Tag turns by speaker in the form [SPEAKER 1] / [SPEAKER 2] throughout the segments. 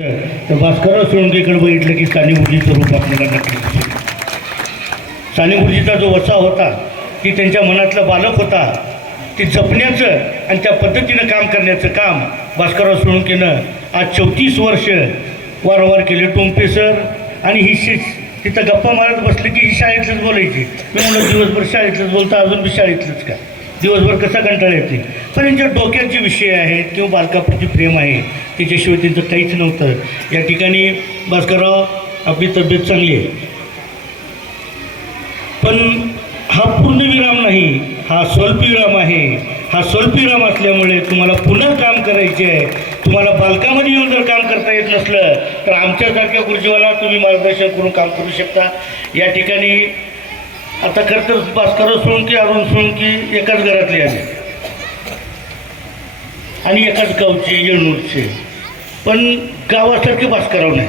[SPEAKER 1] तर भास्करराव सोळंकेकडे बघितलं की सानेगुरुजीचं रूप आपल्याला नक्की दिसेल सानेगुरुजीचा जो वसा होता की त्यांच्या मनातला बालक होता ते जपण्याचं आणि त्या पद्धतीनं काम करण्याचं काम भास्करराव सोळंकेनं आज चौतीस वर्ष वारंवार केले. टोंपे सर आणि ही शि तिथं गप्पा मारत बसले की ही शाळेतलंच बोलायची. मी म्हणलं दिवसभर शाळेतलंच बोलता अजून बी शाळेतलंच का? दिवसभर कसा कंटाळा येते पण यांच्या डोक्यात जे विषय आहेत किंवा बालकापूरची प्रेम आहे त्याच्याशिवाय त्यांचं काहीच नव्हतं. या ठिकाणी भास्करराव आपली तब्येत चांगली आहे. पण हा पूर्णविराम नाही हा स्वल्पविराम आहे. हा स्वल्पविराम असल्यामुळे तुम्हाला पुन्हा काम करायचे आहे. तुम्हाला बालकामध्ये येऊन जर काम करता येत नसलं तर आमच्यासारख्या गुरुजीवाला तुम्ही मार्गदर्शन करून काम करू शकता. या ठिकाणी आता खरं तर भास्कर सोळंकी अरुण सोळंकी एकाच घरातली आले आणि एकाच गावची येणूरची. पण गावासारखे भास्कराव नाही.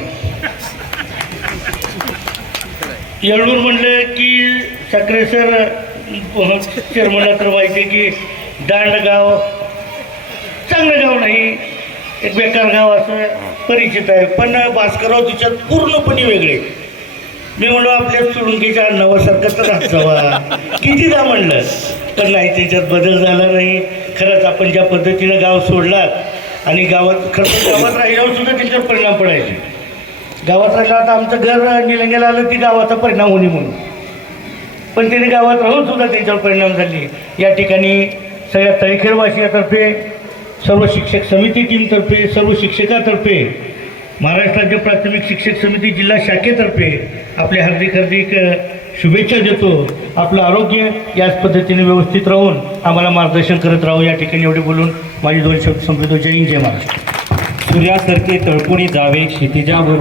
[SPEAKER 1] येळूर म्हणलं की साखरे सर चेअरमनला तर माहिती आहे की दांड गाव चांगलं गाव नाही. एक बेकार गाव असं परिचित आहे. पण भास्करराव तिच्यात पूर्णपणे वेगळे. मी म्हणलो आपल्या सोळुंकीच्या अण्णावासारखं तर राहत जावा कितीदा म्हणलं? पण नाही त्याच्यात बदल झाला नाही. खरंच आपण ज्या पद्धतीनं गाव सोडलात आणि गावात खरं गावात राहिल्यावर सुद्धा त्याच्यावर परिणाम पडायचे. गावात राहिला आता आमचं घर निलंग्याला आलं ती गावाचा परिणाम होणे म्हणून. पण त्याने गावात राहून सुद्धा त्यांच्यावर परिणाम झाले. या ठिकाणी सगळ्या तळेखेरवासियातर्फे सर्व शिक्षक समिती टीमतर्फे सर्व शिक्षकातर्फे महाराष्ट्र राज्य प्राथमिक शिक्षक समिती जिल्हा शाखेतर्फे आपले हार्दिक हार्दिक शुभेच्छा देतो. आपलं आरोग्य याच पद्धतीने व्यवस्थित राहून आम्हाला मार्गदर्शन करत राहू. या ठिकाणी एवढे बोलून माझी दोन शब्द संपतो जय हिंद जय महाराष्ट्र.
[SPEAKER 2] सूर्यासारखे तळपुणी जावे क्षितिजावर